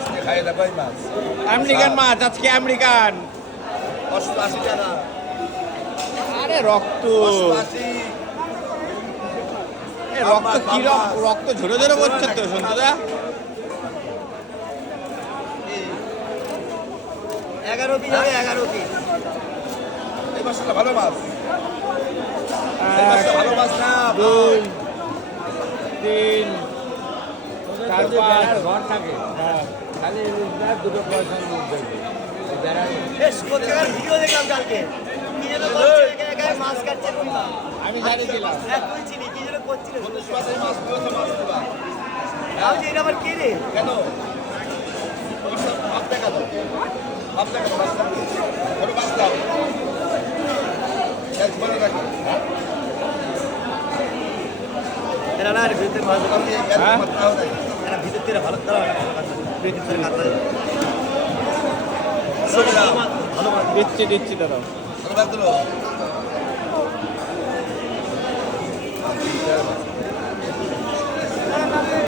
আজকে খাই না কই মাছ আমেরিকান মাছ আজকে আমেরিকান। 88 টাকা আরে রক্ত, 88 এ রক্ত কি রক্ত ঝরে ঝরে পড়ছে তো সন্তুদা। 11 পিস হবে 11 পিস। এই মাছটা ভালো মাছ, এই মাছটা ভালো মাছ না। 2 3 4 5 ঘর থাকে খালি দুটো পয়সা বেশ কোথাকার ভিডিও দেখলাম কালকে, কি যেন করছে একা একা মাছ কাটছে কইবা। আমি জানিয়েছিলাম। হ্যাঁ তুই চিনি কি যেন করছিল বন্ধু মাছের মাছ দিয়েছে মাছ দিবা। আমি যে এটা আবার কে রে কেন মাছ দেখা দাও, মাছ দেখা দাও, মাছ দাও, বড় মাছ দাও এক বড় রাখো। এরা না ভিতরে মাছ দাও দিয়ে হ্যাঁ? এরা ভিতর থেকে ভালো দাও ভিতর থেকে কাটতে ভালো মাছ দিচ্ছি দিচ্ছি দাদা। ভালো মাছ দিলো।